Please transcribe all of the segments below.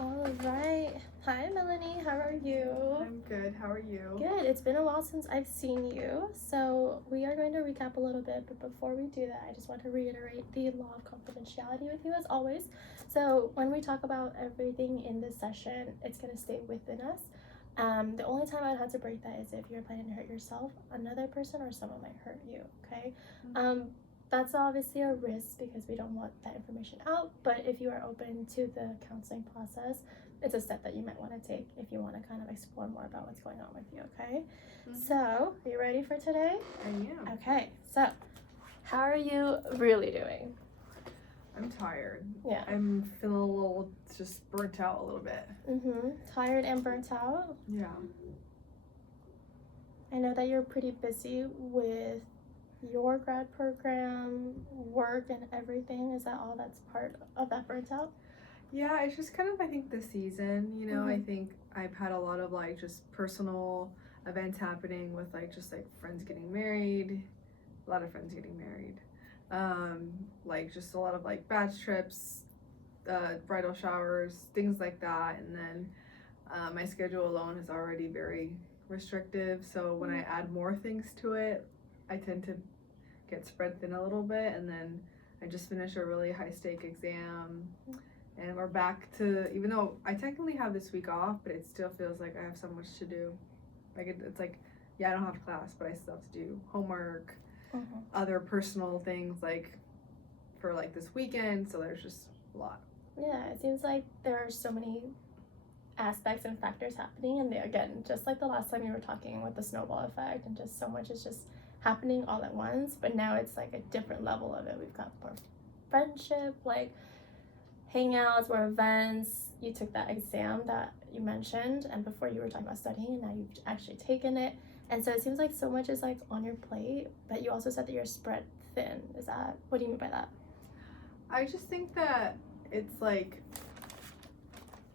All right. Hi, Melanie. How are you? I'm good. How are you? Good. It's been a while since I've seen you. So, we are going to recap a little bit, but before we do that, I just want to reiterate the law of confidentiality with you as always. So, when we talk about everything in this session, it's going to stay within us. The only time I'd have to break that is if you're planning to hurt yourself, another person, or someone might hurt you, okay? That's obviously a risk because we don't want that information out, but if you are open to the counseling process, it's a step that you might want to take if you want to kind of explore more about what's going on with you, okay? So, are you ready for today? I am. Okay, so how are you really doing? I'm tired. Yeah. I'm feeling a little just burnt out a little bit. Tired and burnt out? Yeah. I know that you're pretty busy with your grad program, work, and everything. Is that all that's part of that burnt out? Yeah, it's just kind of, I think, the season, I think I've had a lot of like just personal events happening with like just like friends getting married, a lot of friends getting married. Like just a lot of like batch trips, bridal showers, things like that. And then my schedule alone is already very restrictive. So when I add more things to it, I tend to get spread thin a little bit. And then I just finished a really high stake exam. And we're back to, even though I technically have this week off, but it still feels like I have so much to do. Like it's like, yeah, I don't have class, but I still have to do homework, other personal things like for like this weekend. So there's just a lot. Yeah, it seems like there are so many aspects and factors happening, and again, just like the last time you were talking with the snowball effect, and just so much is just happening all at once. But now it's like a different level of it. We've got more friendship, like hangouts, more events. You took that exam that you mentioned, and before you were talking about studying, and now you've actually taken it. And so it seems like so much is like on your plate, but you also said that you're spread thin. Is that, what do you mean by that? I just think that it's like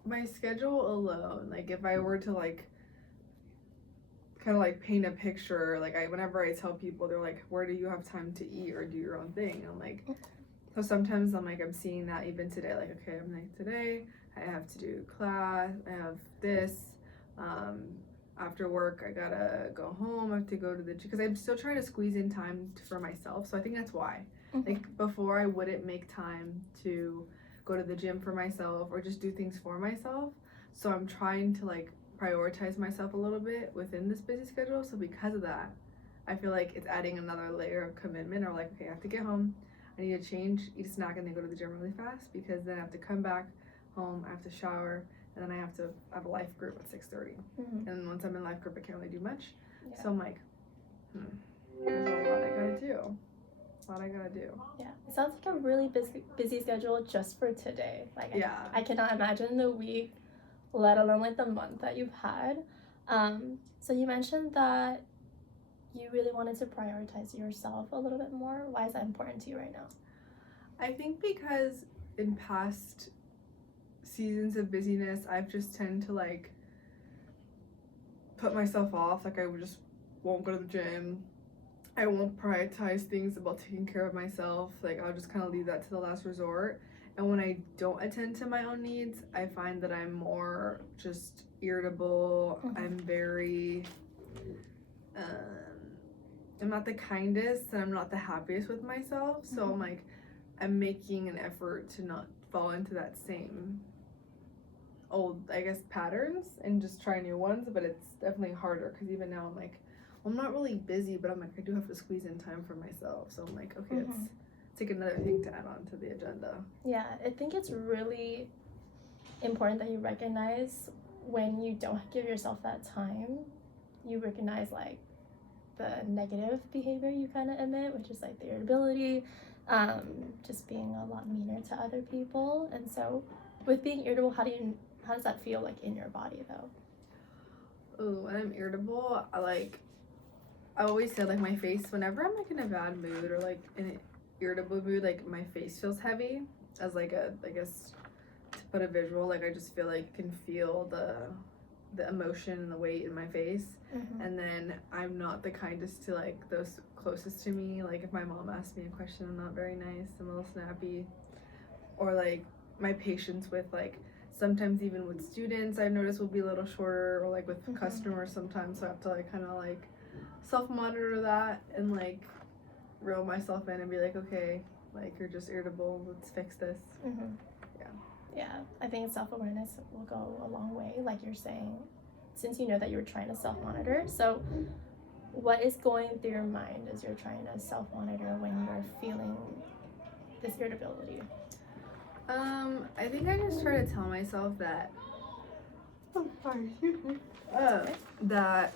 my schedule alone, like if I were to like kind of like paint a picture, like whenever I tell people, they're like, where do you have time to eat or do your own thing? And I'm like, so sometimes I'm seeing that even today, like, okay, I'm like, today I have to do class, I have this, after work I gotta go home, I have to go to the gym, because I'm still trying to squeeze in time for myself. So I think that's why. Like before I wouldn't make time to go to the gym for myself or just do things for myself. So I'm trying to like prioritize myself a little bit within this busy schedule. So because of that, I feel like it's adding another layer of commitment, or like, okay, I have to get home, I need to change, eat a snack, and then go to the gym really fast, because then I have to come back home, I have to shower, and then I have to have a life group at 6:30. And once I'm in life group, I can't really do much. Yeah. So I'm like, there's a lot I gotta do. Yeah, it sounds like a really busy schedule just for today. Like, yeah, I cannot imagine the week, let alone like the month that you've had. So you mentioned that you really wanted to prioritize yourself a little bit more. Why is that important to you right now? I think because in past seasons of busyness, I've just tend to like put myself off. Like I just won't go to the gym, I won't prioritize things about taking care of myself. Like I'll just kind of leave that to the last resort. And when I don't attend to my own needs, I find that I'm more just irritable. I'm very, I'm not the kindest and I'm not the happiest with myself. So I'm like, I'm making an effort to not fall into that same old, I guess, patterns and just try new ones. But it's definitely harder because even now I'm like, I'm not really busy, but I'm like, I do have to squeeze in time for myself. So I'm like, okay, let's take another thing to add on to the agenda. Yeah, I think it's really important that you recognize when you don't give yourself that time, you recognize like the negative behavior you kind of emit, which is like the irritability, just being a lot meaner to other people. And so with being irritable, how does that feel like in your body though? Oh, when I'm irritable, I always say like my face, whenever I'm like in a bad mood or like in an irritable mood, like my face feels heavy, as like a, I guess, to put a visual, like I just feel like you can feel the emotion and the weight in my face. And then I'm not the kindest to like those closest to me. Like if my mom asks me a question, I'm not very nice, I'm a little snappy. Or like my patience with like sometimes even with students I've noticed will be a little shorter, or like with Mhm. customers sometimes, so I have to like kind of like self-monitor that and like reel myself in and be like, okay, like you're just irritable, let's fix this. Mm-hmm. Yeah. Yeah, I think self-awareness will go a long way, like you're saying, since you know that you're trying to self-monitor. So what is going through your mind as you're trying to self-monitor when you're feeling this irritability? I think I just try to tell myself that that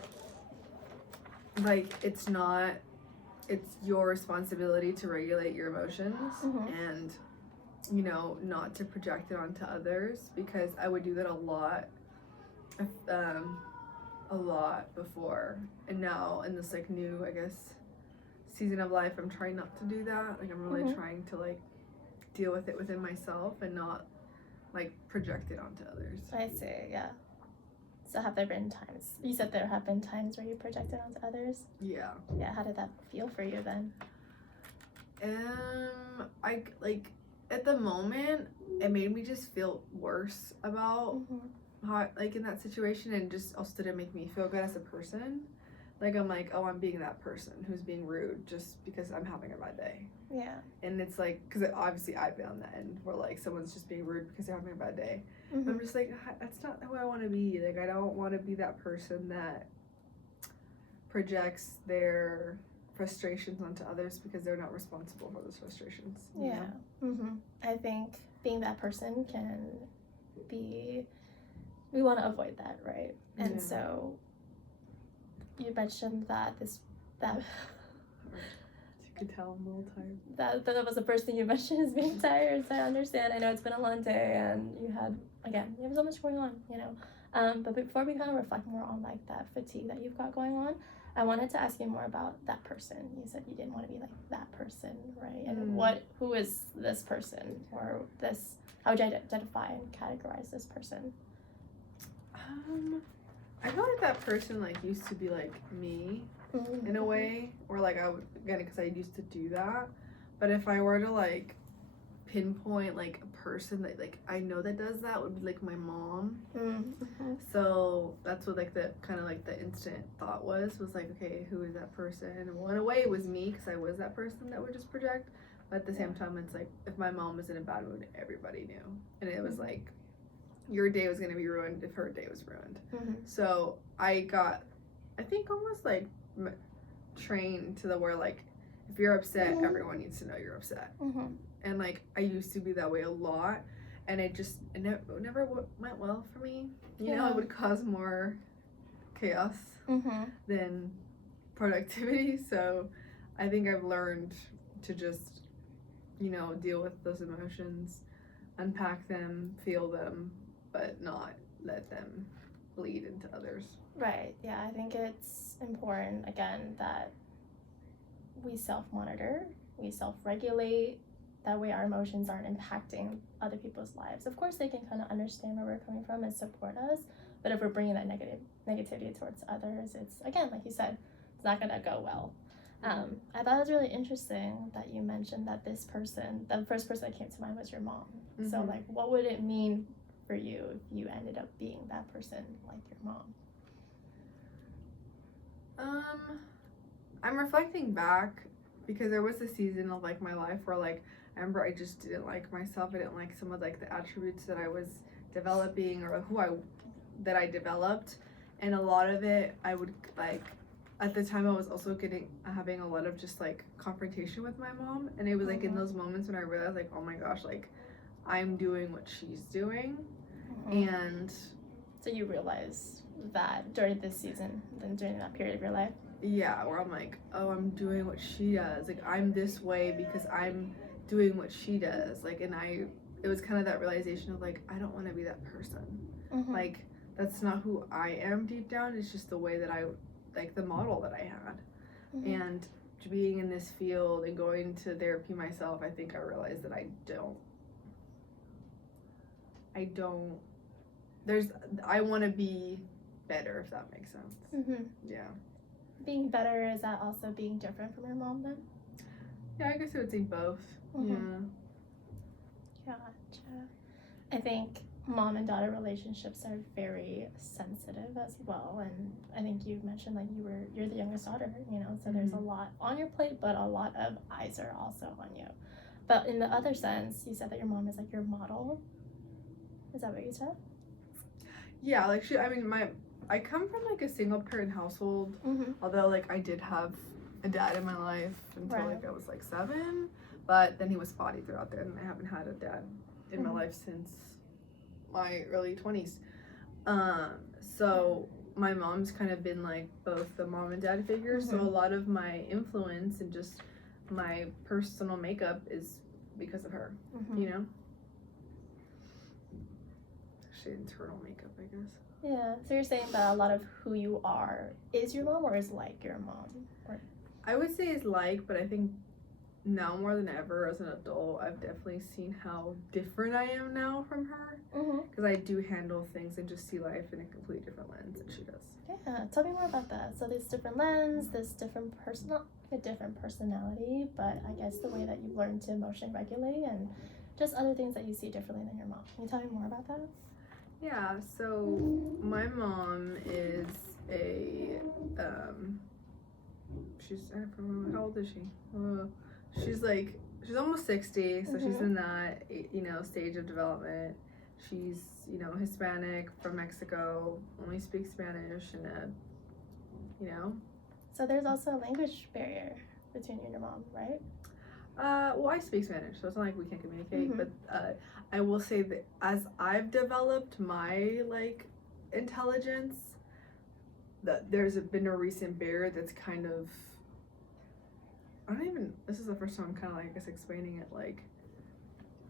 like it's your responsibility to regulate your emotions, and you know, not to project it onto others, because I would do that a lot before, and now in this like new, I guess, season of life, I'm trying not to do that. Like I'm really trying to like deal with it within myself and not like project it onto others. I see, yeah. So have there been times, you said there have been times where you projected onto others? Yeah. Yeah, how did that feel for you then? I like at the moment it made me just feel worse about how, like in that situation, and just also didn't make me feel good as a person. Like I'm like, oh, I'm being that person who's being rude just because I'm having a bad day. Yeah. And it's like, because obviously I've been on the end where like someone's just being rude because they're having a bad day. I'm just like, that's not who I want to be. Like I don't want to be that person that projects their frustrations onto others because they're not responsible for those frustrations. Yeah. I think being that person can be, we want to avoid that, right? And so you mentioned that that you could tell I'm a little tired. That was the first thing you mentioned, is being tired. So I understand. I know it's been a long day, and you have so much going on, you know. But before we kind of reflect more on like that fatigue that you've got going on, I wanted to ask you more about that person. You said you didn't want to be like that person, right? And who is this person, or this? How would you identify and categorize this person? I feel like that person like used to be like me in a way, or like I would, again, because I used to do that. But if I were to like pinpoint like a person that like I know that does that, would be like my mom. So that's what like the kind of like the instant thought was like, okay, who is that person? And well, in a way it was me, because I was that person that would just project. But at the same time, it's like if my mom was in a bad mood, everybody knew, and it was like your day was gonna be ruined if her day was ruined. So I got, I think, almost like trained to the where like if you're upset, everyone needs to know you're upset. And like I used to be that way a lot, and it never went well for me. You know, it would cause more chaos than productivity. So I think I've learned to just, you know, deal with those emotions, unpack them, feel them, but not let them bleed into others. Right. Yeah, I think it's important, again, that we self-monitor, we self-regulate. That way our emotions aren't impacting other people's lives. Of course, they can kind of understand where we're coming from and support us, but if we're bringing that negativity towards others, it's, again, like you said, it's not going to go well. I thought it was really interesting that you mentioned that this person, the first person that came to mind was your mom. So, like, what would it mean for you if you ended up being that person like your mom? I'm reflecting back, because there was a season of like my life where like I remember I just didn't like myself. I didn't like some of like the attributes that I was developing, or that I developed, and a lot of it I would like. At the time, I was also having a lot of just like confrontation with my mom, and it was like in those moments when I realized like, oh my gosh, like I'm doing what she's doing, and so you realized that during this season, then during that period of your life. Yeah, where I'm like, oh, I'm doing what she does. Like I'm this way because I'm doing what she does. Like, and it was kind of that realization of like, I don't want to be that person. Like that's not who I am deep down. It's just the way that I, like the model that I had. And being in this field and going to therapy myself, I think I realized that I want to be better, if that makes sense. Yeah. Being better, is that also being different from your mom then? Yeah, I guess I would say both. Yeah. Gotcha. I think mom and daughter relationships are very sensitive as well, and I think you mentioned like you're the youngest daughter, you know, so there's a lot on your plate, but a lot of eyes are also on you. But in the other sense, you said that your mom is like your model. Is that what you said? Yeah, like I come from like a single parent household, although like I did have a dad in my life until like I was like 7, but then he was spotty throughout there, and I haven't had a dad in my life since my early 20s. So my mom's kind of been like both the mom and dad figure, so a lot of my influence and just my personal makeup is because of her, you know? Actually, internal makeup, I guess. Yeah, so you're saying that a lot of who you are is your mom or is like your mom? Or... I would say is like, but I think now more than ever as an adult, I've definitely seen how different I am now from her. Because I do handle things and just see life in a completely different lens than she does. Yeah, tell me more about that. So this different lens, this different personality, but I guess the way that you learn to emotionally regulate and just other things that you see differently than your mom. Can you tell me more about that? Yeah, so my mom is a, I don't know, how old is she? She's almost 60, so she's in that, you know, stage of development. She's, you know, Hispanic from Mexico, only speaks Spanish, and, you know. So there's also a language barrier between you and your mom, right? Well, I speak Spanish, so it's not like we can't communicate, but I will say that as I've developed my, like, intelligence, that there's been a recent barrier that's kind of, this is the first time I'm kind of, like, I guess, explaining it, like,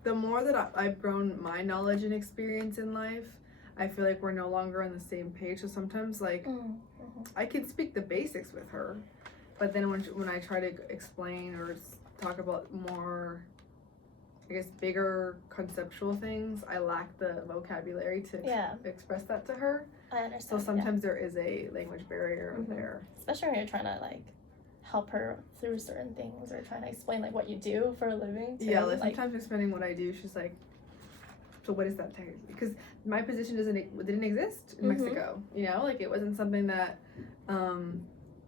the more that I've grown my knowledge and experience in life, I feel like we're no longer on the same page, so sometimes, like, I can speak the basics with her, but then when I try to explain or talk about more, I guess, bigger conceptual things, I lack the vocabulary to express that to her. I understand. So sometimes there is a language barrier there. Especially when you're trying to, like, help her through certain things or trying to explain, like, what you do for a living, too. Yeah, like, sometimes explaining what I do, she's like, so what is that technically? Because my position didn't exist in Mexico, you know? Like, it wasn't something that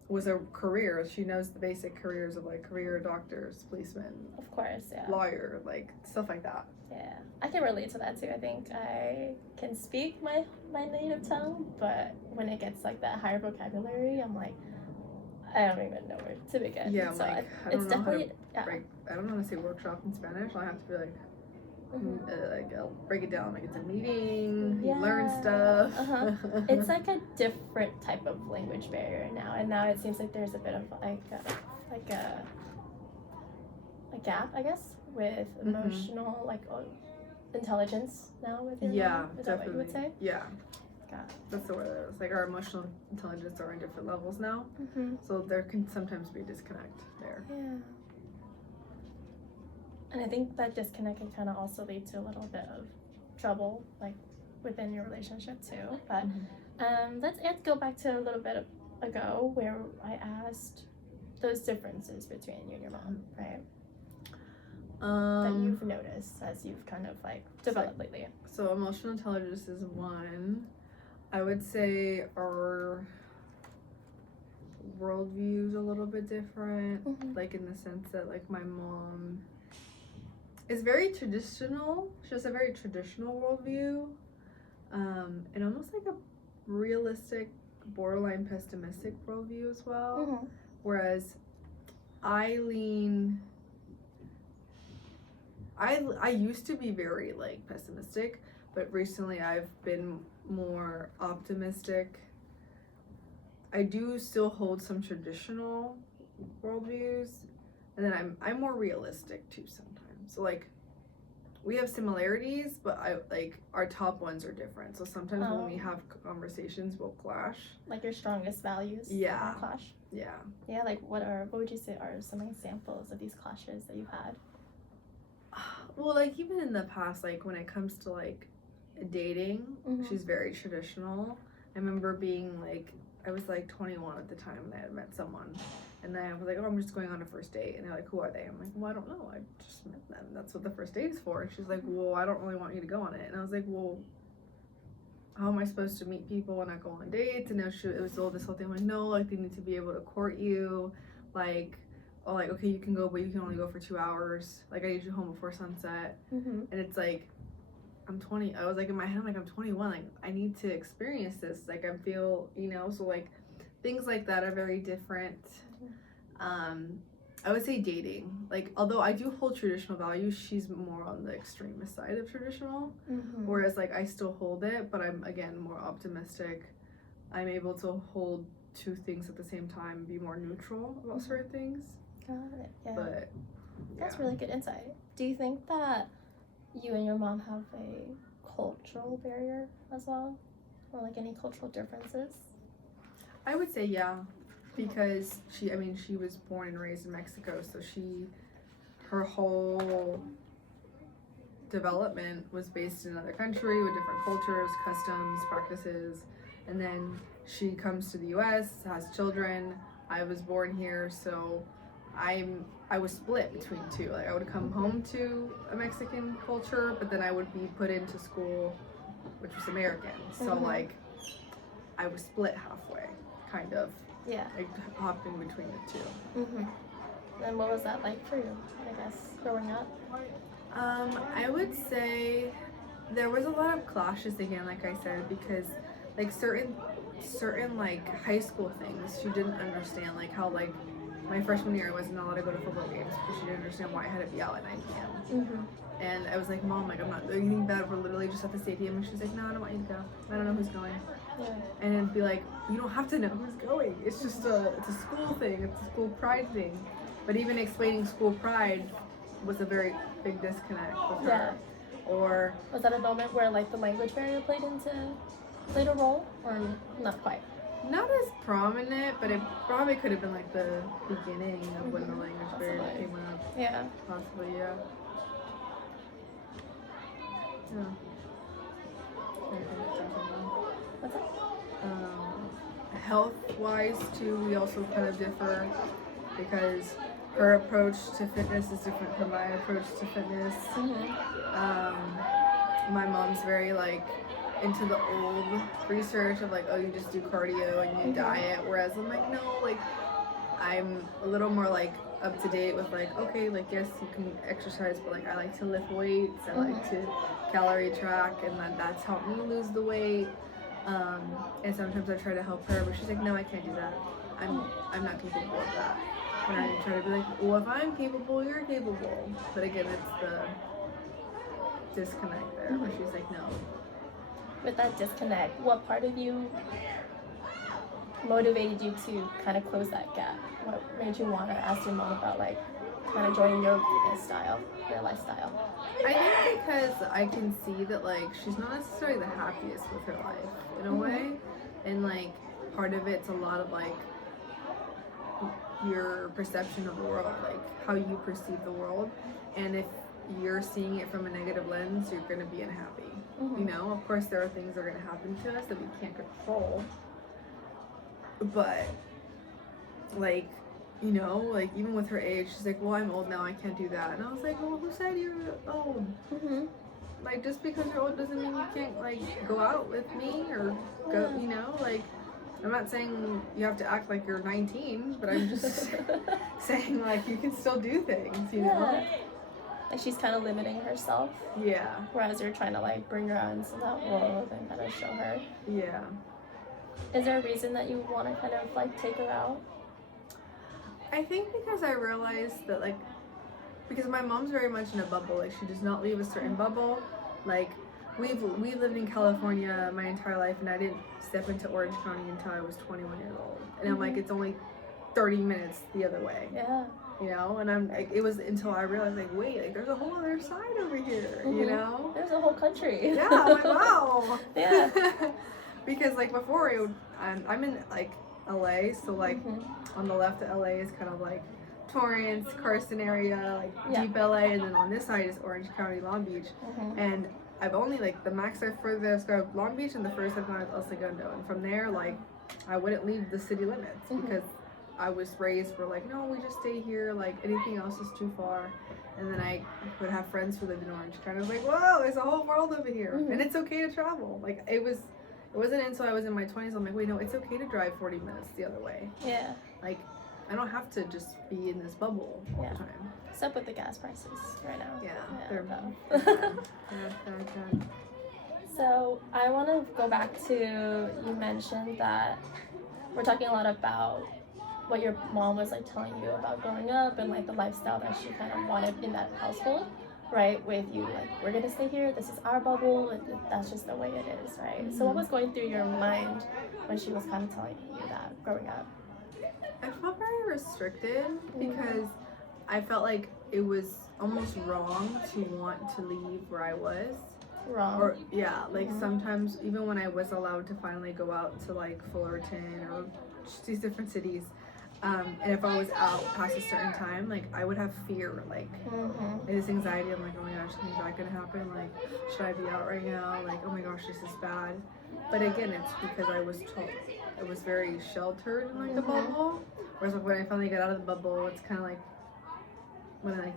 was a career. She knows the basic careers of, like, career doctors, policemen. Of course, yeah. Lawyer, like, stuff like that. Yeah, I can relate to that, too. I think I can speak my native tongue, but when it gets, like, that higher vocabulary, I'm like, I don't even know where to begin. Yeah, so like, I don't know how to say workshop in Spanish. I have to be like, I'll break it down like it's a meeting, you learn stuff. It's like a different type of language barrier now, and now it seems like there's a bit of like a gap, I guess, with emotional intelligence now with your mom. Is that what you would say? Yeah. Got it. That's the word it is. Like, our emotional intelligence are on different levels now, so there can sometimes be a disconnect there. Yeah. And I think that disconnect can kind of also lead to a little bit of trouble, like, within your relationship, too. But let's go back to a little bit ago where I asked those differences between you and your mom, right? That you've noticed as you've kind of, like, developed lately. So emotional intelligence is one. I would say our worldview's a little bit different, like, in the sense that, like, my mom is very traditional. She has a very traditional worldview, and almost like a realistic, borderline pessimistic worldview as well. Whereas I used to be very, like, pessimistic, but recently I've been more optimistic. I do still hold some traditional worldviews, and then I'm more realistic too sometimes. So, like, we have similarities, but our top ones are different. So sometimes when we have conversations, we'll clash. Like your strongest values clash? Yeah. Yeah, like what would you say are some examples of these clashes that you've had? Well, like, even in the past, like, when it comes to, like, dating, she's very traditional. I remember being, like, I was like 21 at the time and I had met someone. And then I was like, oh, I'm just going on a first date. And they're like, who are they? I'm like, well, I don't know. I just met them. That's what the first date is for. And she's like, well, I don't really want you to go on it. And I was like, well, how am I supposed to meet people and not go on dates? And it was all this whole thing. I'm like, no, like they need to be able to court you. Like, oh, like, okay, you can go, but you can only go for 2 hours. Like, I need you home before sunset. Mm-hmm. And it's like, I'm 20. I was like, in my head, I'm like, I'm 21. Like, I need to experience this. Like, I feel, you know, so like things like that are very different. I would say dating. Like, although I do hold traditional values, she's more on the extremist side of traditional. Mm-hmm. Whereas, like, I still hold it, but I'm, again, more optimistic. I'm able to hold two things at the same time and be more neutral about certain things. Got it. Yeah. But, That's really good insight. Do you think that you and your mom have a cultural barrier as well? Or, like, any cultural differences? I would say, yeah. Because she was born and raised in Mexico, so her whole development was based in another country with different cultures, customs, practices, and then she comes to the US, has children. I was born here, so I was split between two. Like, I would come home to a Mexican culture, but then I would be put into school, which was American. So like, I was split halfway, kind of. Yeah. Like, hopping between the two. Mm-hmm. And what was that like for you, I guess, growing up? I would say there was a lot of clashes again, like I said, because like certain like high school things she didn't understand, like how like my freshman year I wasn't allowed to go to football games because she didn't understand why I had to be out at 9 p.m. Mm-hmm. And I was like, Mom, like I'm not doing anything bad. We're literally just at the stadium. And she's like, no, I don't want you to go. I don't know who's going. Yeah. And it'd be like, you don't have to know who's going. It's just it's a school thing. It's a school pride thing. But even explaining school pride was a very big disconnect with her. Or was that a moment where like the language barrier played a role, or not quite? Not as prominent, but it probably could have been like the beginning of when the language barrier came up. Yeah. Possibly, yeah. Yeah. What's that? Health-wise, too, we also kind of differ because her approach to fitness is different from my approach to fitness. My mom's very like into the old research of like, oh, you just do cardio and you diet, whereas I'm like, no, like I'm a little more like up to date with like, okay, like yes, you can exercise, but like I like to lift weights, I like to calorie track, and then that's helped me lose the weight. And sometimes I try to help her, but she's like, no, I can't do that. I'm not capable of that. And I try to be like, well, if I'm capable, you're capable. But again, it's the disconnect there, where she's like, no. With that disconnect, what part of you motivated you to kind of close that gap? What made you want to ask your mom about like kind of joining your fitness style, your lifestyle? I think because I can see that like she's not necessarily the happiest with her life in a way, and like part of it's a lot of like your perception of the world, like how you perceive the world, and if you're seeing it from a negative lens, you're going to be unhappy. You know, of course there are things that are going to happen to us that we can't control, but like, you know, like even with her age, she's like, well, I'm old now, I can't do that. And I was like, well, who said you're old? Like, just because you're old doesn't mean you can't like go out with me or go, you know, like I'm not saying you have to act like you're 19, but I'm just saying like you can still do things, you know? Like she's kind of limiting herself. Yeah. Whereas you're trying to like bring her out into that world and kind of show her. Yeah. Is there a reason that you want to kind of like take her out? I think because I realized that like, because my mom's very much in a bubble, like she does not leave a certain bubble. Like we lived in California my entire life, and I didn't step into Orange County until I was 21 years old. And I'm like, it's only 30 minutes the other way. Yeah. You know, and I'm like, it was until I realized like, wait, like there's a whole other side over here, you know? There's a whole country. Yeah, I'm like, wow. Yeah. Because like before, I'm in like LA, so like on the left of LA is kind of like Torrance, Carson area, like deep LA, and then on this side is Orange County, Long Beach. And I've only like the max I've furthest gone Long Beach, and the first I've gone is El Segundo, and from there like I wouldn't leave the city limits Mhm. because I was raised for like, no, we just stay here. Like anything else is too far. And then I would have friends who lived in Orange, kind of like, whoa, there's a whole world over here, Mhm. and it's okay to travel. Like it wasn't until I was in my 20s I'm like, wait, no, it's okay to drive 40 minutes the other way. Yeah. Like I don't have to just be in this bubble all the time. What's up with the gas prices right now? Yeah, They're bad. Bad. So I want to go back to, you mentioned that we're talking a lot about what your mom was like telling you about growing up and like the lifestyle that she kind of wanted in that household, right? With you, like, we're gonna stay here, this is our bubble, and that's just the way it is, right? So what was going through your mind when she was kind of telling you that growing up? I felt very restricted because I felt like it was almost wrong to want to leave where I was. Wrong. Or yeah, like sometimes even when I was allowed to finally go out to like Fullerton or just these different cities, and if I was out past a certain time, like I would have fear, like this anxiety. I'm like, oh my gosh, is that gonna happen? Like, should I be out right now? Like, oh my gosh, this is bad. But again, it's because I was told it was very sheltered in like the bubble. Whereas like, when I finally got out of the bubble, it's kind of like when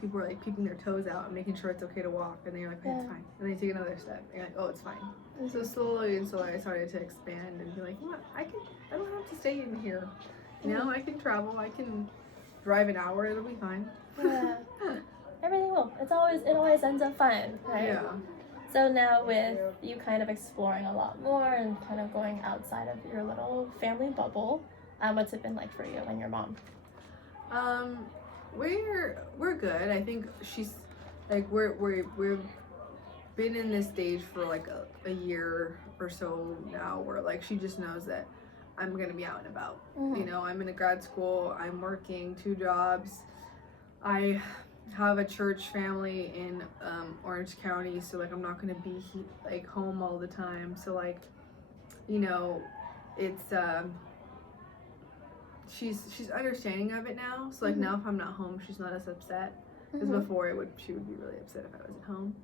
people are like peeping their toes out and making sure it's okay to walk, and then you're like, okay, it's fine, and then you take another step, and you're like, oh, it's fine. So slowly and slowly I started to expand and be like, you know what, I don't have to stay in here. You know, I can travel, I can drive an hour, it'll be fine. Yeah. Everything will. It always ends up fine, right? Yeah. So now with you kind of exploring a lot more and kind of going outside of your little family bubble, what's it been like for you and your mom? We're good. I think she's like we've been in this stage for like a year or so now, where like she just knows that I'm gonna be out and about. You know, I'm in a grad school, I'm working 2 jobs, I have a church family in Orange County, so like I'm not gonna be like home all the time. So like, you know, it's she's understanding of it now. So like now if I'm not home, she's not as upset. Because before she would be really upset if I wasn't home.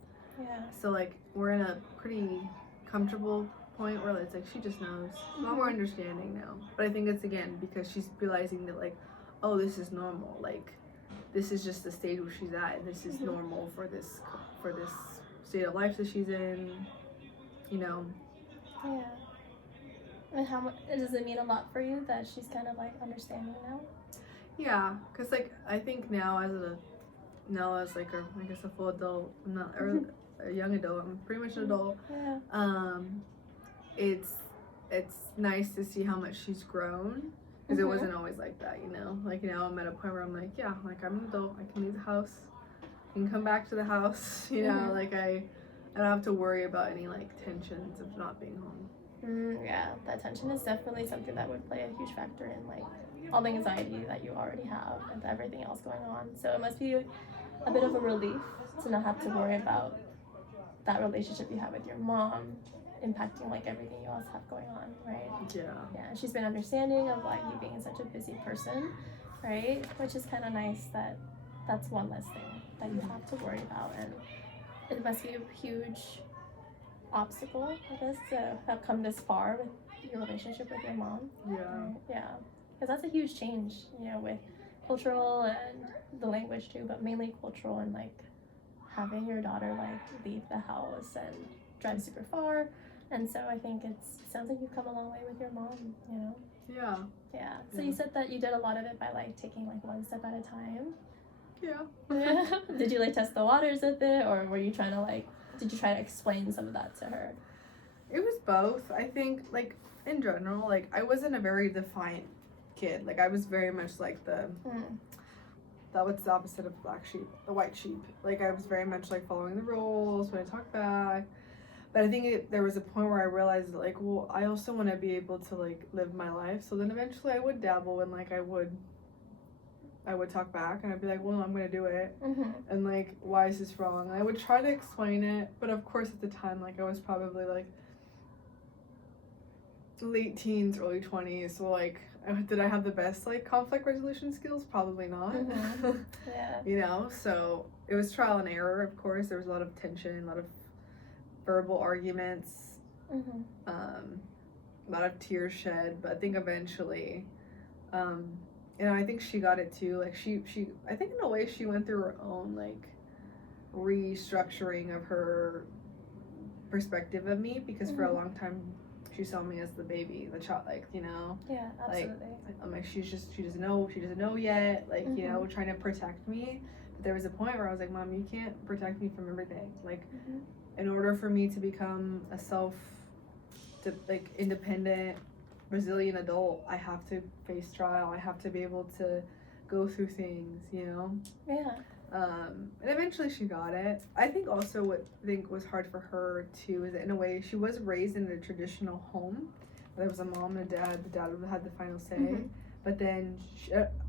Yeah. So like we're in a pretty comfortable point where it's like she just knows. A lot more understanding now. But I think it's again because she's realizing that like, oh, this is normal. Like this is just the stage where she's at, and this is normal for this state of life that she's in. You know. Yeah. And how much does it mean a lot for you that she's kind of like understanding now? Yeah, cause like I think now as like I guess a full adult, I'm not or a young adult. I'm pretty much an adult. Yeah. It's nice to see how much she's grown, because it wasn't always like that, you know. Like now I'm at a point where I'm like, yeah, like I'm an adult. I can leave the house, I can come back to the house. You know, like I don't have to worry about any like tensions of not being home. Yeah, that tension is definitely something that would play a huge factor in like all the anxiety that you already have and everything else going on. So it must be a bit of a relief to not have to worry about that relationship you have with your mom impacting like everything you else have going on, right? Yeah. Yeah, and she's been understanding of like you being such a busy person, right? Which is kind of nice that that's one less thing that you have to worry about, and it must be a huge obstacle, I guess, to have come this far with your relationship with your mom. Yeah. Right? Yeah, because that's a huge change, you know, with cultural and the language too, but mainly cultural, and like having your daughter like leave the house and drive super far. And so I think it sounds like you've come a long way with your mom, you know? Yeah. Yeah. So you said that you did a lot of it by like taking like one step at a time. Yeah. Did you like test the waters with it, or were you trying to like, did you try to explain some of that to her? It was both. I think like in general, like I wasn't a very defiant kid. Like I was very much like that was the opposite of black sheep, the white sheep. Like I was very much like following the rules when I talked back. But I think there was a point where I realized that, like, well, I also want to be able to like live my life. So then eventually I would dabble, and like I would talk back, and I'd be like, well, I'm gonna do it, and like, why is this wrong? And I would try to explain it, but of course at the time, like I was probably like late teens, early 20s. So like, did I have the best like conflict resolution skills? Probably not. Yeah. You know, so it was trial and error. Of course, there was a lot of tension, a lot of verbal arguments. a lot of tears shed, but I think eventually, you know, I think she got it too. Like she I think in a way she went through her own like restructuring of her perspective of me, because for a long time she saw me as the baby, the child, like, you know. Yeah, absolutely. Like, I'm like, she doesn't know yet, like, you know, trying to protect me. But there was a point where I was like, Mom, you can't protect me from everything. Like, in order for me to become a independent, resilient adult, I have to face trial. I have to be able to go through things, you know. Yeah. And eventually she got it. I think also what I think was hard for her too is that in a way she was raised in a traditional home. There was a mom and a dad. The dad had the final say. But then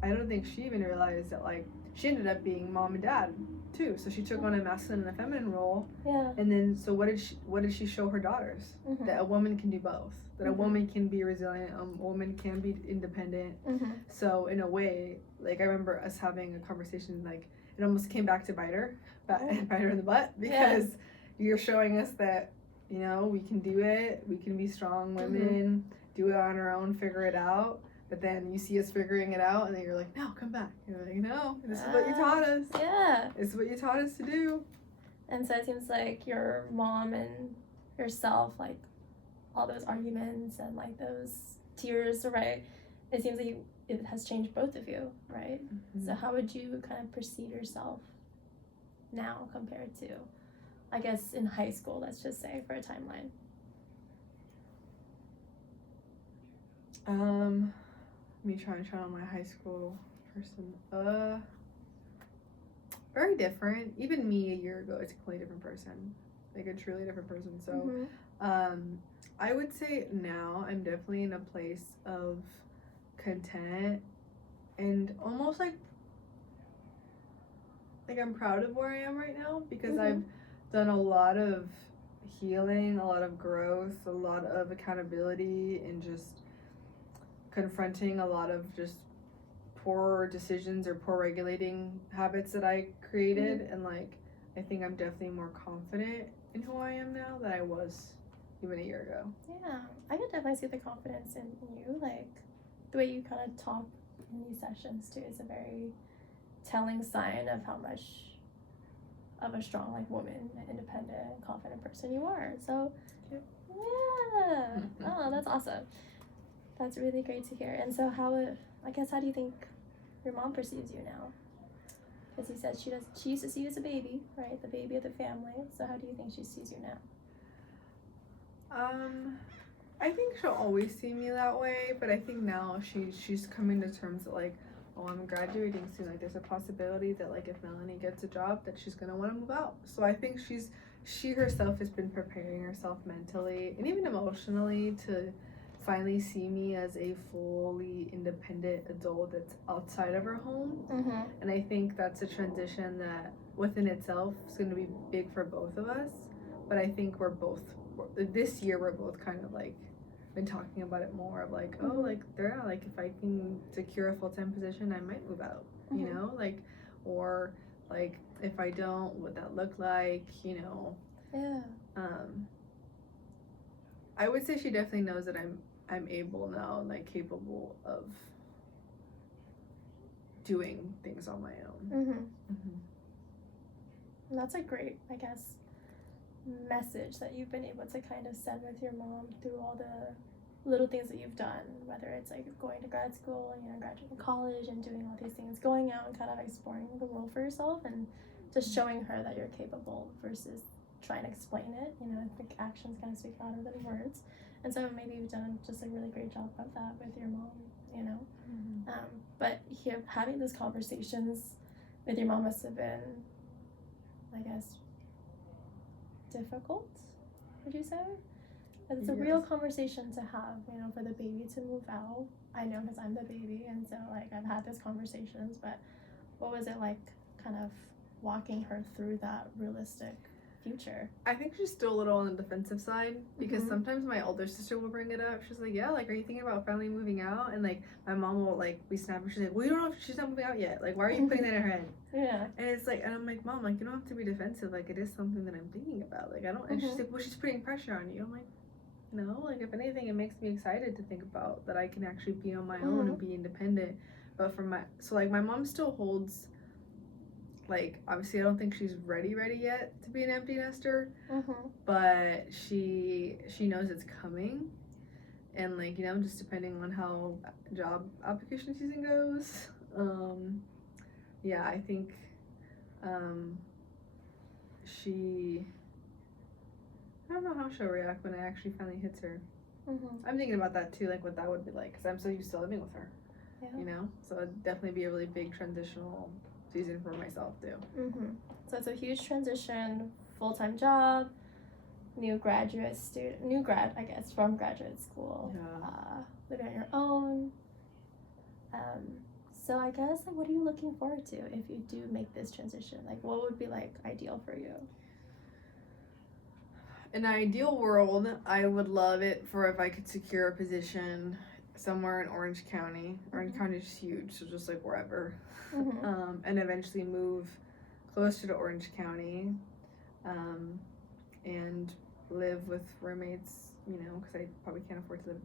I don't think she even realized that like she ended up being mom and dad too. So she took on a masculine and a feminine role. Yeah. And then so what did she show her daughters? That a woman can do both. That a woman can be resilient. A woman can be independent. So in a way, like I remember us having a conversation like. It almost came back to bite her in the butt, because you're showing us that, you know, we can do it, we can be strong women, do it on our own, figure it out. But then you see us figuring it out, and then you're like, no, come back. You're like, no, this is what you taught us. Yeah. This is what you taught us to do. And so it seems like your mom and yourself, like all those arguments and like those tears, right? It seems like it has changed both of you, right? So how would you kind of perceive yourself now compared to, I guess, in high school, let's just say, for a timeline? Me trying to channel my high school person. Very different. Even me a year ago, it's a completely different person. Like a truly different person. So, I would say now I'm definitely in a place of content and almost like I'm proud of where I am right now, because I've done a lot of healing, a lot of growth, a lot of accountability, and just confronting a lot of just poor decisions or poor regulating habits that I created. And like I think I'm definitely more confident in who I am now than I was even a year ago. Yeah, I can definitely see the confidence in you. Like the way you kind of talk in these sessions too is a very telling sign of how much of a strong like woman, independent, confident person you are. So yeah. Oh, that's awesome. That's really great to hear. And so how do you think your mom perceives you now? Because you said she used to see you as a baby, right? The baby of the family. So how do you think she sees you now? I think she'll always see me that way, but I think now she's coming to terms that like, oh, I'm graduating soon. Like, there's a possibility that like if Melanie gets a job, that she's gonna want to move out. So I think she herself has been preparing herself mentally and even emotionally to finally see me as a fully independent adult that's outside of her home. And I think that's a transition that within itself is going to be big for both of us. But I think this year we're both kind of like been talking about it more of like, oh, like like if I can secure a full-time position, I might move out, you know, like, or like if I don't, what that look like, you know. I would say she definitely knows that I'm able now and like capable of doing things on my own. And that's a great, I guess, message that you've been able to kind of send with your mom through all the little things that you've done, whether it's like going to grad school, you know, graduating college and doing all these things, going out and kind of exploring the world for yourself and just showing her that you're capable versus trying to explain it. You know, I think actions kind of speak louder than words. And so maybe you've done just a really great job of that with your mom, you know. But here, having these conversations with your mom must have been, I guess, difficult, would you say? It's a real conversation to have, you know, for the baby to move out. I know because I'm the baby, and so like I've had those conversations, but what was it like kind of walking her through that realistic future? I think she's still a little on the defensive side, because sometimes my older sister will bring it up. She's like, yeah, like, are you thinking about finally moving out? And like my mom will like be snapping. She's like, well, you don't know if she's not moving out yet, like why are you putting that in her head? And it's like, and I'm like, Mom, like, you don't have to be defensive, like it is something that I'm thinking about, like I don't. And she's like, well, she's putting pressure on you. I'm like, No, like if anything, it makes me excited to think about that I can actually be on my own and be independent. But my mom still holds, like, obviously I don't think she's ready yet to be an empty nester, but she knows it's coming, and like, you know, just depending on how job application season goes, yeah, I think she I don't know how she'll react when it actually finally hits her. I'm thinking about that too, like what that would be like, because I'm so used to living with her. Yeah. You know, so it'd definitely be a really big transitional season for myself too. So it's a huge transition, full-time job, new grad, I guess, from graduate school, living on your own. So I guess, like, what are you looking forward to if you do make this transition? Like, what would be like ideal for you? In an ideal world, I would love it for if I could secure a position somewhere in Orange County. Orange County is huge, so just like wherever. And eventually move closer to Orange County, and live with roommates, you know, because I probably can't afford to live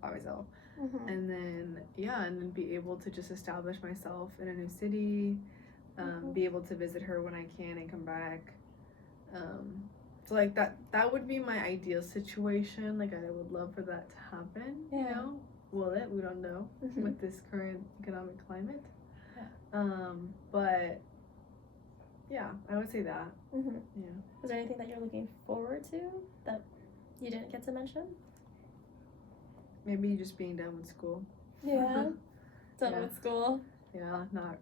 by myself. And then, and then be able to just establish myself in a new city, be able to visit her when I can and come back. So like that would be my ideal situation. Like, I would love for that to happen. You know, will it? We don't know with this current economic climate. But yeah, I would say that. Yeah. Is there anything that you're looking forward to that you didn't get to mention? Maybe just being done with school. Yeah. Done with school. Yeah, not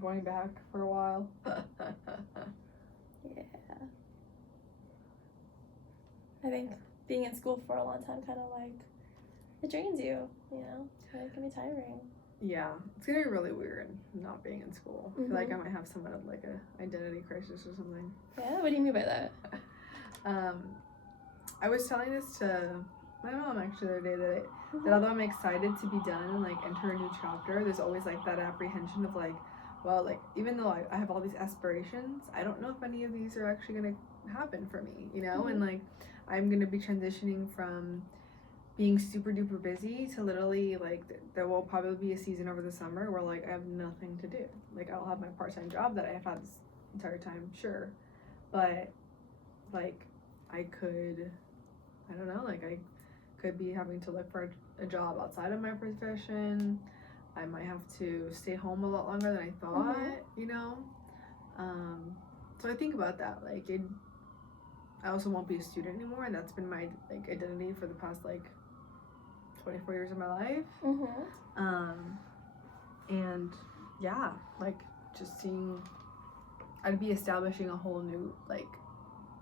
going back for a while. Yeah. I think being in school for a long time kind of like, it drains you, you know? It can be tiring. Yeah, it's gonna be really weird not being in school. I feel like I might have somewhat of like a identity crisis or something. Yeah, what do you mean by that? I was telling this to my mom actually the other day that although I'm excited to be done and like enter a new chapter, there's always like that apprehension of like, well, like even though I have all these aspirations, I don't know if any of these are actually gonna happen for me, you know? And like I'm gonna be transitioning from being super duper busy to literally like there will probably be a season over the summer where like I have nothing to do. Like I'll have my part-time job that I have had this entire time, sure, but like I don't know, like I could be having to look for a job outside of my profession. I might have to stay home a lot longer than I thought, you know. So I think about that, like I also won't be a student anymore, and that's been my like identity for the past like 24 years of my life. And yeah, like just I'd be establishing a whole new like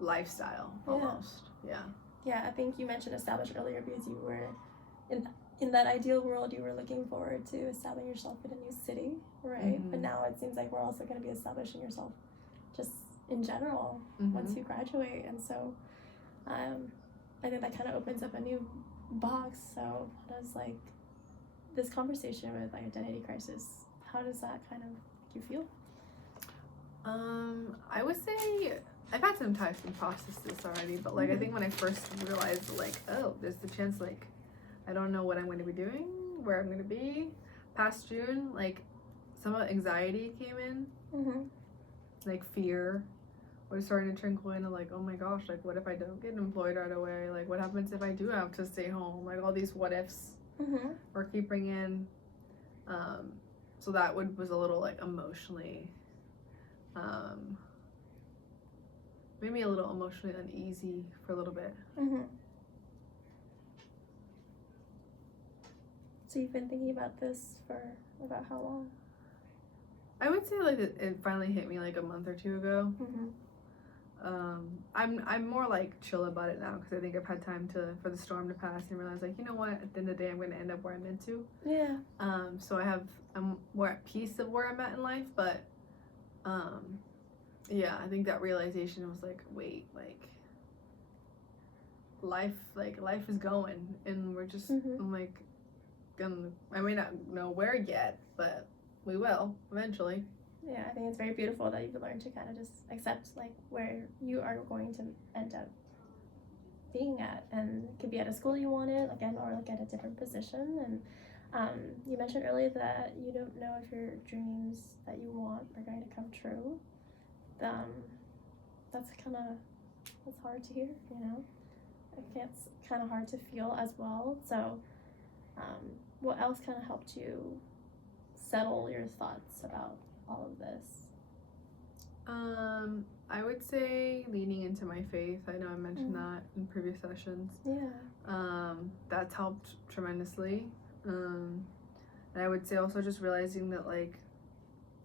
lifestyle almost. Yeah, I think you mentioned established earlier because you were in that ideal world, you were looking forward to establishing yourself in a new city, right? But now it seems like we're also going to be establishing yourself just in general once you graduate. And so I think that kind of opens up a new box. So how does like this conversation with like identity crisis, how does that kind of make you feel? I would say I've had some time to process this already, but like I think when I first realized like, oh, there's the chance like I don't know what I'm going to be doing, where I'm going to be past June, like some anxiety came in, like fear was starting to trickle in of like, oh my gosh, like what if I don't get employed right away? Like what happens if I do have to stay home? Like all these what ifs were creeping in. So that was a little like emotionally, maybe a little emotionally uneasy for a little bit. So you've been thinking about this for about how long? I would say like it finally hit me like a month or two ago. I'm more like chill about it now because I think I've had time for the storm to pass and realize like, you know what, at the end of the day I'm going to end up where I'm meant to. So I'm more at peace of where I'm at in life, but yeah, I think that realization was like, wait, like life is going and we're just I'm like I may not know where yet, but we will eventually. Yeah, I think it's very beautiful that you've learned to kind of just accept like where you are going to end up. being at, and it could be at a school you wanted, again, or like at a different position. And you mentioned earlier that you don't know if your dreams that you want are going to come true. That's hard to hear, you know. It's kind of hard to feel as well. So, what else kind of helped you settle your thoughts about all of this? I would say leaning into my faith. I know I mentioned that in previous sessions. Yeah. That's helped tremendously. And I would say also just realizing that, like,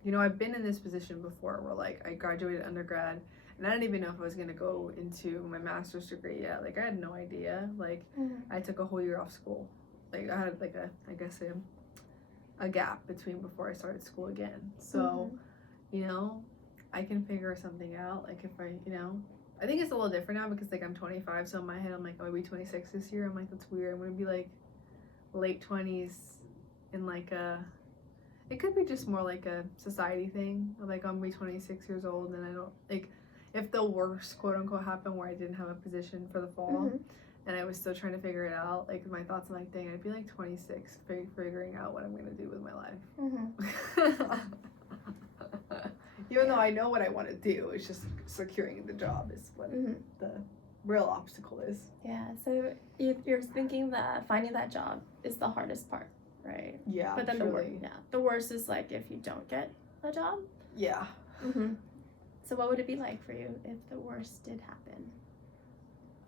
you know, I've been in this position before where, like, I graduated undergrad and I didn't even know if I was going to go into my master's degree yet. Like, I had no idea. Like, I took a whole year off school. Like, I had, like, a gap between before I started school again. So, you know, I can figure something out. Like, if I, you know, I think it's a little different now because, like, I'm 25. So in my head, I'm like, oh, I'll be 26 this year. I'm like, that's weird. I'm going to be, like, late 20s in, like, it could be just more like a society thing. Like, I'm going to be 26 years old and I don't, like, if the worst, quote unquote, happened where I didn't have a position for the fall and I was still trying to figure it out, like, my thoughts, I'm like, dang, I'd be like 26 figuring out what I'm going to do with my life. Even though I know what I want to do, it's just securing the job is what the real obstacle is. Yeah, so you're thinking that finding that job is the hardest part, right? Yeah, but then the worst is like if you don't get a job. Yeah. So what would it be like for you if the worst did happen?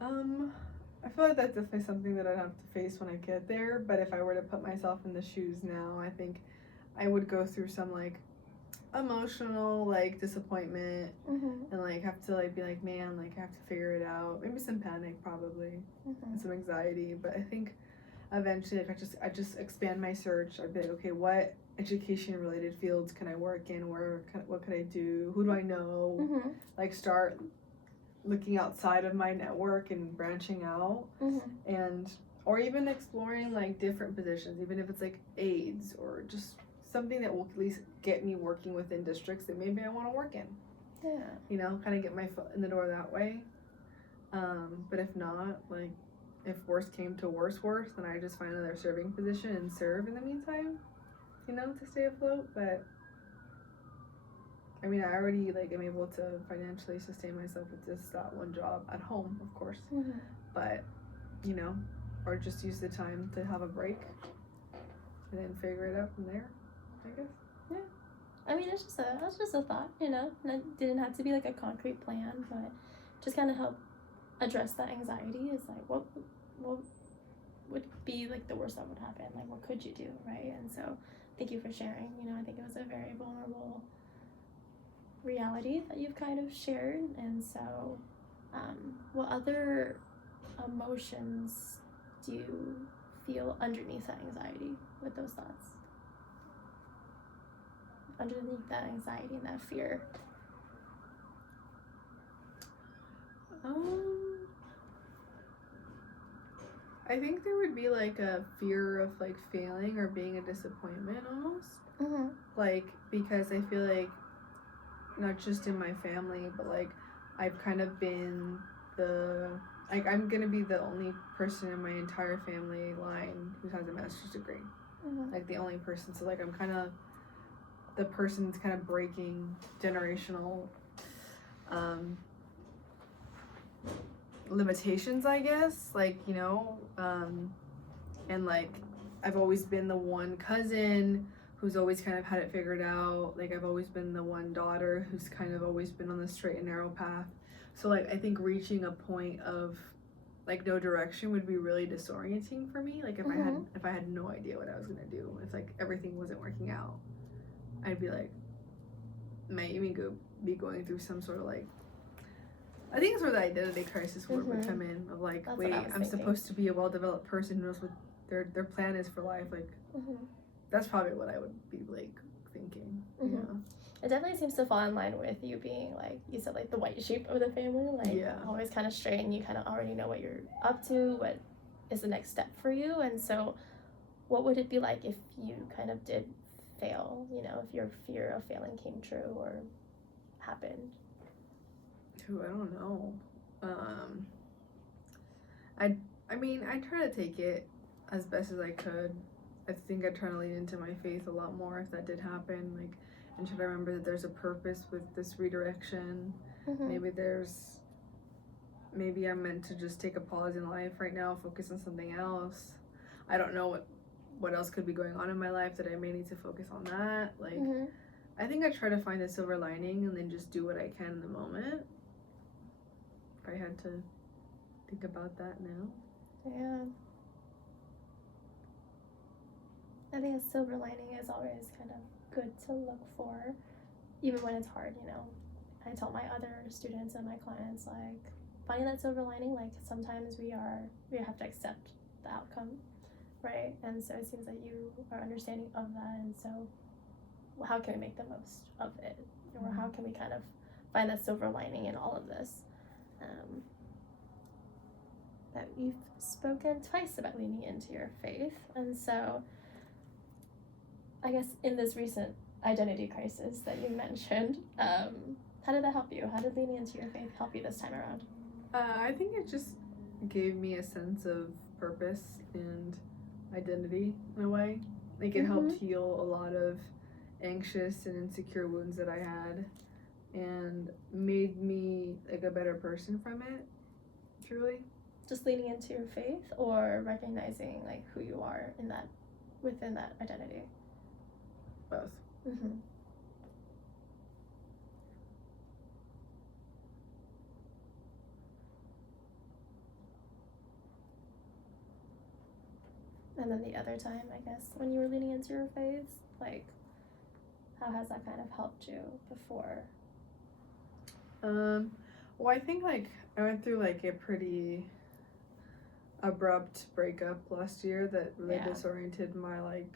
I feel like that's definitely something that I'd have to face when I get there. But if I were to put myself in the shoes now, I think I would go through some, like, emotional, like, disappointment and, like, have to, like, be like, man, like, I have to figure it out. Maybe some panic, probably, and some anxiety. But I think eventually, like, I just expand my search. I'd be like, okay, what education related fields can I work in? What can I do? Who do I know? Like, start looking outside of my network and branching out, and or even exploring, like, different positions, even if it's like aides or just something that will at least get me working within districts that maybe I want to work in. Yeah. You know, kind of get my foot in the door that way. But if not, like, if worse came to worse, then I just find another serving position and serve in the meantime, you know, to stay afloat. But I mean, I already, like, am able to financially sustain myself with just that one job at home, of course. But, you know, or just use the time to have a break and then figure it out from there, I guess. Yeah. I mean, that's just a thought, you know. It didn't have to be like a concrete plan, but just kind of help address that anxiety. Is like, what would be like the worst that would happen? Like, what could you do, right? And so, thank you for sharing. You know, I think it was a very vulnerable reality that you've kind of shared. And so, what other emotions do you feel underneath that anxiety with those thoughts? Underneath that anxiety and that fear? I think there would be, like, a fear of, like, failing or being a disappointment almost. Like, because I feel like, not just in my family, but, like, I've kind of been like, I'm gonna be the only person in my entire family line who has a master's degree. Like, the only person. So, like, I'm kind of the person that's kind of breaking generational limitations, I guess. Like, you know, and, like, I've always been the one cousin who's always kind of had it figured out. Like, I've always been the one daughter who's kind of always been on the straight and narrow path. So, like, I think reaching a point of, like, no direction would be really disorienting for me. Like, if I had no idea what I was gonna do, if, like, everything wasn't working out, I'd be like, might even be going through some sort of, like, I think it's where the identity crisis would come in, of, like, That's wait, what I was I'm thinking. supposed to be a well-developed person who knows what their plan is for life. Like, that's probably what I would be, like, thinking. Yeah. It definitely seems to fall in line with you being, like you said, like the white sheep of the family, like always kind of straight, and you kind of already know what you're up to, what is the next step for you. And so what would it be like if you kind of did fail, you know, if your fear of failing came true or happened? Ooh, I don't know. I mean, I try to take it as best as I could. I think I try to lean into my faith a lot more if that did happen, like, and try to remember that there's a purpose with this redirection. Mm-hmm. Maybe I'm meant to just take a pause in life right now, focus on something else. I don't know what else could be going on in my life that I may need to focus on that. Like, Mm-hmm. I think I try to find the silver lining and then just do what I can in the moment. If I had to think about that now. Yeah. I think a silver lining is always kind of good to look for, even when it's hard, you know. I tell my other students and my clients, like, finding that silver lining, like, sometimes we have to accept the outcome, right? And so it seems that you are understanding of that, and so how can we make the most of it? Or how can we kind of find that silver lining in all of this? That you've spoken twice about leaning into your faith, and so I guess in this recent identity crisis that you mentioned, how did that help you? How did leaning into your faith help you this time around? I think it just gave me a sense of purpose and identity in a way. Like, it helped heal a lot of anxious and insecure wounds that I had and made me like a better person from it, truly. Just leaning into your faith, or recognizing like who you are in that, within that identity? Both. Mm-hmm. And then the other time, I guess, when you were leaning into your faith, like, how has that kind of helped you before? Well, I think like I went through like a pretty abrupt breakup last year that really disoriented my like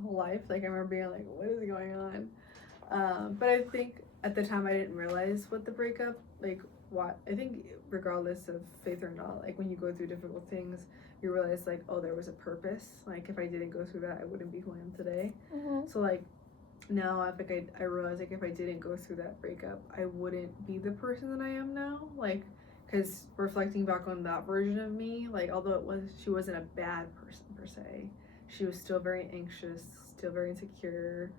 whole life. Like, I remember being like, what is going on? But I think at the time I didn't realize what the breakup, like, what I think regardless of faith or not, like, when you go through difficult things, you realize like, oh, there was a purpose. Like, if I didn't go through that, I wouldn't be who I am today. So like now I realize like if I didn't go through that breakup, I wouldn't be the person that I am now. Like, because reflecting back on that version of me, like, although she wasn't a bad person per se, she was still very anxious, still very insecure,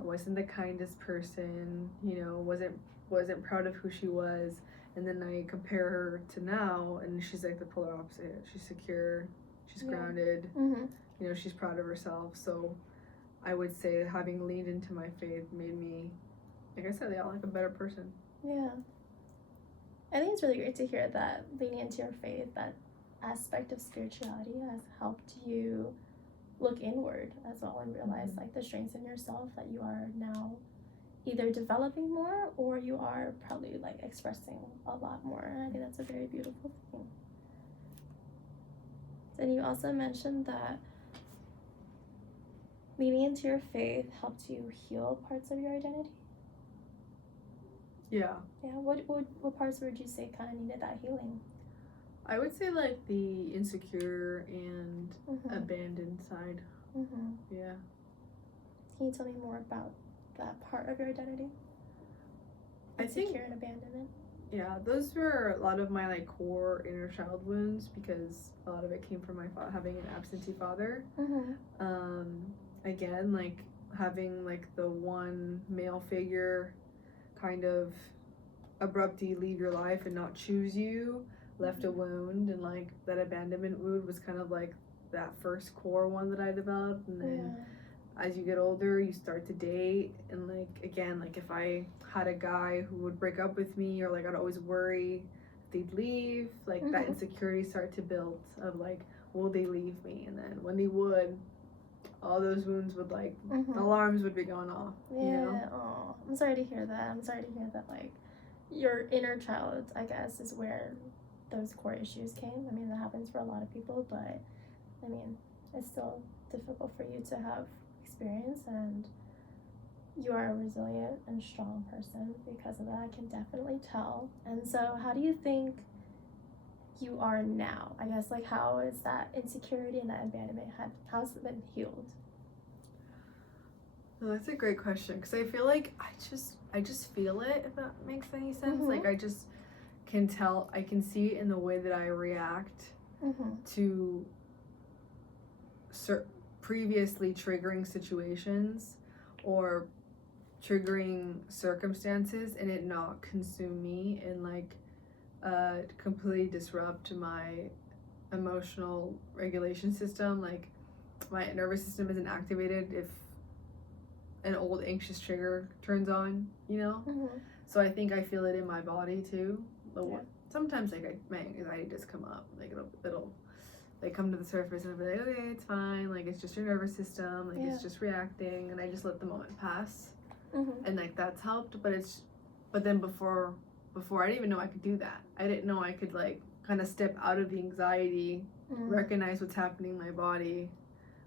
wasn't the kindest person, you know, wasn't proud of who she was. And then I compare her to now, and she's like the polar opposite. She's secure, she's grounded, you know, she's proud of herself. So I would say having leaned into my faith made me, like I said, like a better person. Yeah. I think it's really great to hear that leaning into your faith, that aspect of spirituality, has helped you look inward as well and realize like the strengths in yourself that you are now either developing more or you are probably like expressing a lot more. And I think that's a very beautiful thing. And you also mentioned that leaning into your faith helped you heal parts of your identity. Yeah. What parts would you say kind of needed that healing? I would say like the insecure and abandoned side. Yeah. Can you tell me more about that part of your identity? Insecure and abandonment. Yeah, those were a lot of my like core inner child wounds, because a lot of it came from my having an absentee father. Again, like having like the one male figure kind of abruptly leave your life and not choose you left a wound, and like that abandonment wound was kind of like that first core one that I developed. And then as you get older, you start to date, and like again, like if I had a guy who would break up with me, or like I'd always worry if they'd leave, like that insecurity started to build of like, will they leave me? And then when they would, all those wounds would like the alarms would be going off. Yeah. You know? Oh, I'm sorry to hear that. Like your inner child, I guess, is where those core issues came. I mean, that happens for a lot of people, but I mean, it's still difficult for you to have experience, and you are a resilient and strong person because of that. I can definitely tell. And so how do you think you are now? I guess, like, how is that insecurity and that abandonment, how's it been healed? No, that's a great question, because I feel like I just feel it, if that makes any sense. Like, I just can tell, I can see it in the way that I react to previously triggering situations or triggering circumstances and it not consume me and like completely disrupt my emotional regulation system. Like my nervous system isn't activated if an old anxious trigger turns on, you know? So I think I feel it in my body too. Sometimes like my anxiety does come up, like it'll like come to the surface and I'll be like, okay, it's fine, like it's just your nervous system, like it's just reacting, and I just let the moment pass. And like that's helped. But then before I didn't even know I could do that. I didn't know I could like kind of step out of the anxiety, recognize what's happening in my body,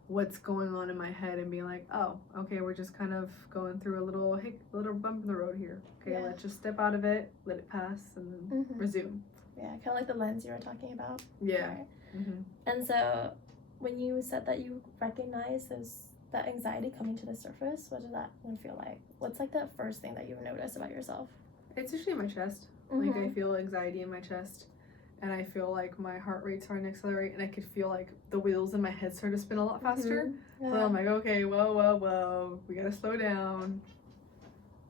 what's going on in my head, and be like, oh, okay, we're just kind of going through a little bump in the road here. Okay, let's just step out of it, let it pass, and then resume. Yeah, kind of like the lens you were talking about. Yeah. Right? And so when you said that you recognize that anxiety coming to the surface, what did that one feel like? What's like the first thing that you notice about yourself? It's usually in my chest. Like I feel anxiety in my chest, and I feel like my heart rate's starting to accelerate, and I could feel like the wheels in my head start to spin a lot faster. So I'm like, okay, whoa, we gotta slow down.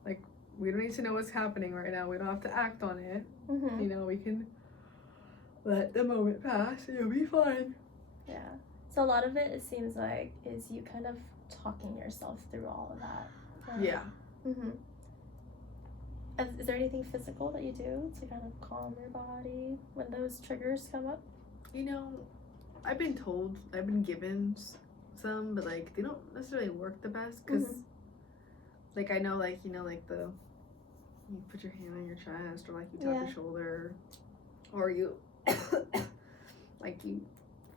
Like we don't need to know what's happening right now. We don't have to act on it. You know, we can let the moment pass. You'll be fine. Yeah. So a lot of it seems like is you kind of talking yourself through all of that. Right? Yeah. Is there anything physical that you do to kind of calm your body when those triggers come up? You know, I've been given some, but like they don't necessarily work the best because like I know like, you know, like you put your hand on your chest or like you tap your shoulder or you like you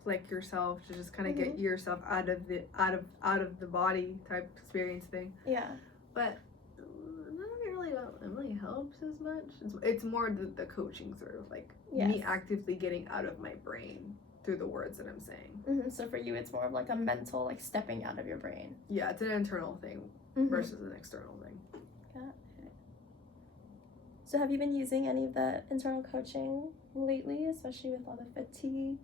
flick yourself to just kind of get yourself out of the body type experience thing. Yeah. But it really helps as much. It's more the coaching sort of like me actively getting out of my brain through the words that I'm saying. So for you, it's more of like a mental, like stepping out of your brain. Yeah, it's an internal thing versus an external thing. Got it. So have you been using any of the internal coaching lately, especially with all the fatigue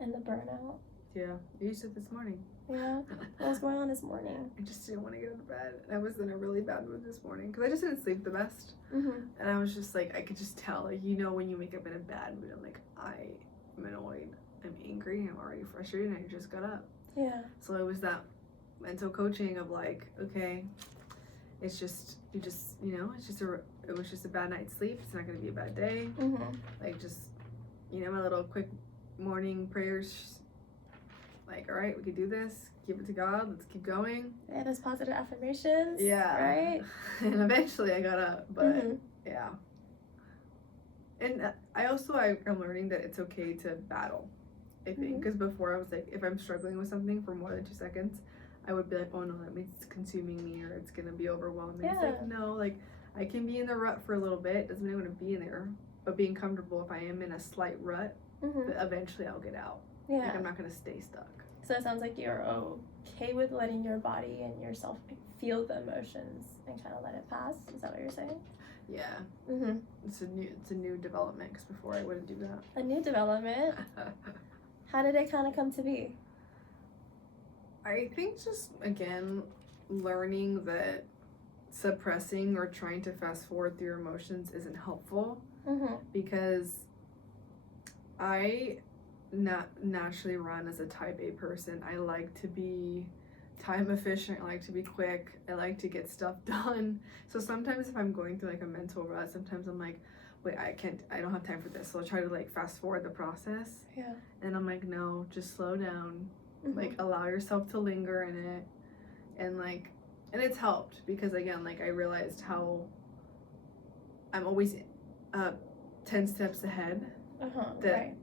and the burnout? Yeah, I used it this morning. Yeah? What was going on this morning? I just didn't want to get out of bed. I was in a really bad mood this morning because I just didn't sleep the best. And I was just like, I could just tell, like, you know, when you wake up in a bad mood, I'm like, I'm annoyed, I'm angry, I'm already frustrated, and I just got up. Yeah. So it was that mental coaching of like, okay, it's just, it was just a bad night's sleep. It's not going to be a bad day. Like, just, you know, my little quick morning prayers. Like, all right, we can do this. Give it to God. Let's keep going. Yeah, those positive affirmations. Yeah. Right? And eventually I got up, but yeah. And I'm learning that it's okay to battle, I think. Because before I was like, if I'm struggling with something for more than 2 seconds, I would be like, oh no, that means it's consuming me or it's going to be overwhelming. Yeah. It's like, no, like, I can be in the rut for a little bit. Doesn't mean I'm going to be in there. But being comfortable if I am in a slight rut, that eventually I'll get out. Yeah. Like, I'm not going to stay stuck. So it sounds like you're okay with letting your body and yourself feel the emotions and kind of let it pass. Is that what you're saying? Yeah. It's a new development because before I wouldn't do that. A new development. How did it kind of come to be? I think just, again, learning that suppressing or trying to fast forward through your emotions isn't helpful because I naturally run as a type A person. I like to be time efficient. I like to be quick. I like to get stuff done. So sometimes if I'm going through like a mental rut, sometimes I'm like, wait, I don't have time for this. So I'll try to like fast forward the process. Yeah. And I'm like, no, just slow down. Like allow yourself to linger in it. And it's helped because again, like I realized how I'm always 10 steps ahead. That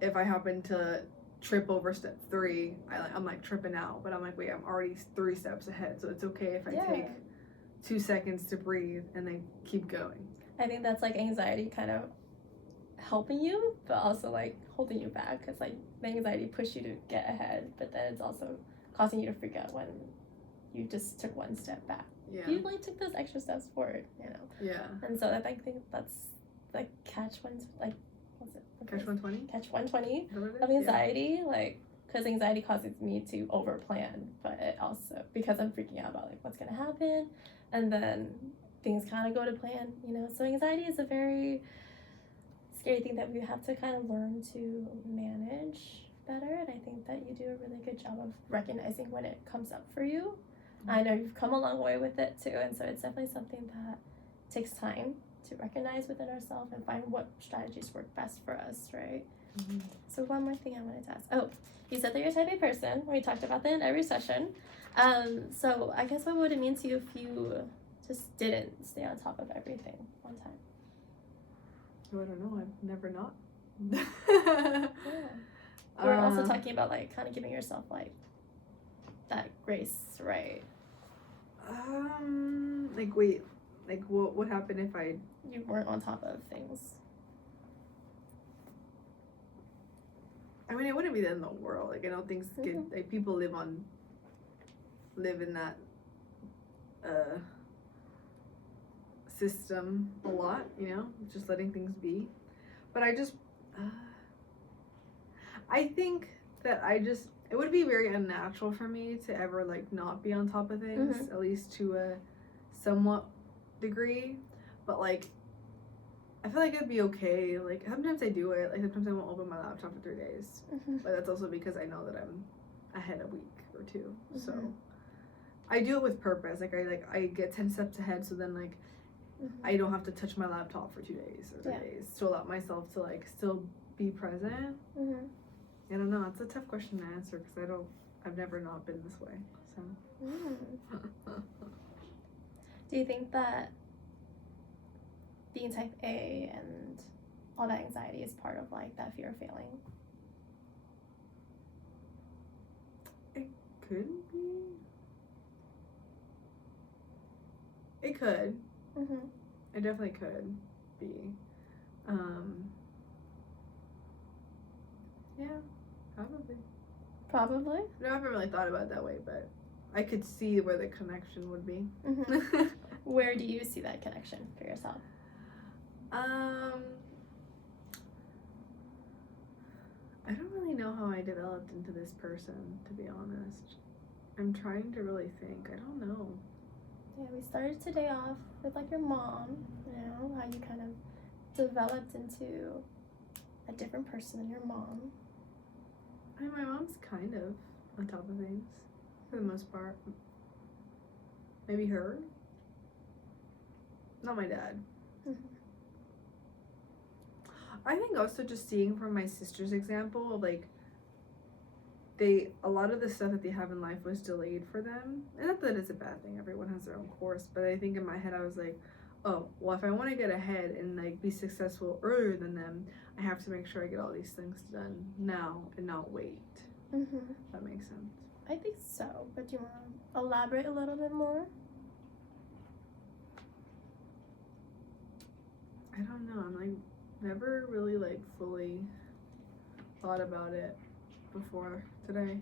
if I happen to trip over step 3, I'm like tripping out, but I'm like, wait, I'm already 3 steps ahead, so it's okay if I take 2 seconds to breathe and then keep going. I think that's like anxiety kind of helping you, but also like holding you back because like the anxiety pushed you to get ahead, but then it's also causing you to freak out when you just took 1 step back. Yeah. You like took those extra steps forward, you know. Yeah. And so I think that's like catch one's like, what's it? Catch 120? Catch 120 Is that what it of is? anxiety, like, because anxiety causes me to overplan, but it also, because I'm freaking out about, like, what's going to happen, and then things kind of go to plan, you know? So anxiety is a very scary thing that we have to kind of learn to manage better, and I think that you do a really good job of recognizing when it comes up for you. I know you've come a long way with it too, and so it's definitely something that takes time to recognize within ourselves and find what strategies work best for us, right? Mm-hmm. So one more thing I wanted to ask. Oh, you said that you're a type A person. We talked about that in every session. So I guess what would it mean to you if you just didn't stay on top of everything one time? Oh, I don't know. I've never not. Yeah. We're also talking about, like, kind of giving yourself, like, that grace, right? Like, wait. Like, what would happen if You weren't on top of things. I mean, it wouldn't be the end of the world. Like, I know things get, like, people live in that, system a lot, you know? Just letting things be. But I think that it would be very unnatural for me to ever, like, not be on top of things, at least to a somewhat degree. But, like, I feel like it'd be okay. Like, sometimes I do it. Like, sometimes I won't open my laptop for 3 days. But that's also because I know that I'm ahead a week or two. So I do it with purpose. Like, I get 10 steps ahead, so then, like, I don't have to touch my laptop for 2 days or 3 days to allow myself to, like, still be present. I don't know. It's a tough question to answer because I've never not been this way. So. Do you think that being type A and all that anxiety is part of, like, that fear of failing? It could be. It could. It definitely could be. Yeah, probably. No, I haven't really thought about it that way, but I could see where the connection would be. Where do you see that connection for yourself? I don't really know how I developed into this person, to be honest. I'm trying to really think. I don't know. Yeah, we started today off with, like, your mom, you know, how you kind of developed into a different person than your mom. I mean, my mom's kind of on top of things, for the most part. Maybe her. Not my dad. I think also just seeing from my sister's example of, like, a lot of the stuff that they have in life was delayed for them. And not that it's a bad thing, everyone has their own course, but I think in my head I was like, oh, well, if I want to get ahead and, like, be successful earlier than them, I have to make sure I get all these things done now and not wait. That makes sense. I think so, but do you want to elaborate a little bit more? I don't know. I'm, like, never really, like, fully thought about it before today.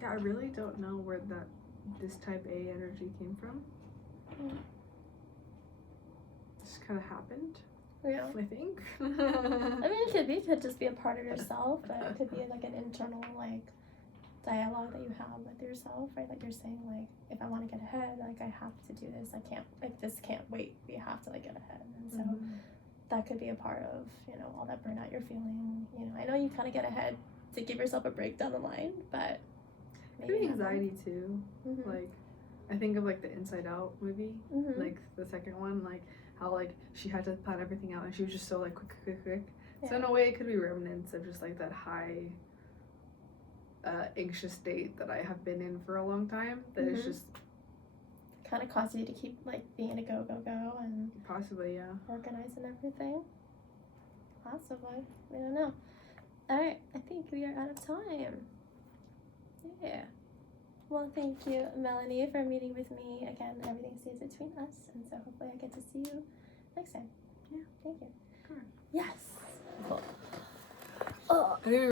Yeah, I really don't know where this type A energy came from. Just kind of happened. Yeah. I think. I mean, it could just be a part of yourself, but it could be, like, an internal, like, dialogue that you have with yourself, right? Like, you're saying, like, if I want to get ahead, like, I have to do this. I can't, like, this can't wait. We have to, like, get ahead. And so that could be a part of, you know, all that burnout you're feeling. You know, I know you kind of get ahead to give yourself a break down the line, but maybe anxiety too. Like, I think of, like, the Inside Out movie, like the second one, like how, like, she had to plan everything out and she was just so, like, quick. So in a way, it could be remnants of just, like, that high anxious state that I have been in for a long time. That is just kind of causes you to keep, like, being a go and possibly, yeah, organized and everything. Possibly. I don't know. All right, I think we are out of time. Yeah. Well, thank you, Melanie, for meeting with me. Again, everything stays between us, and so hopefully I get to see you next time. Yeah, thank you. Sure. Yes. Cool. Oh.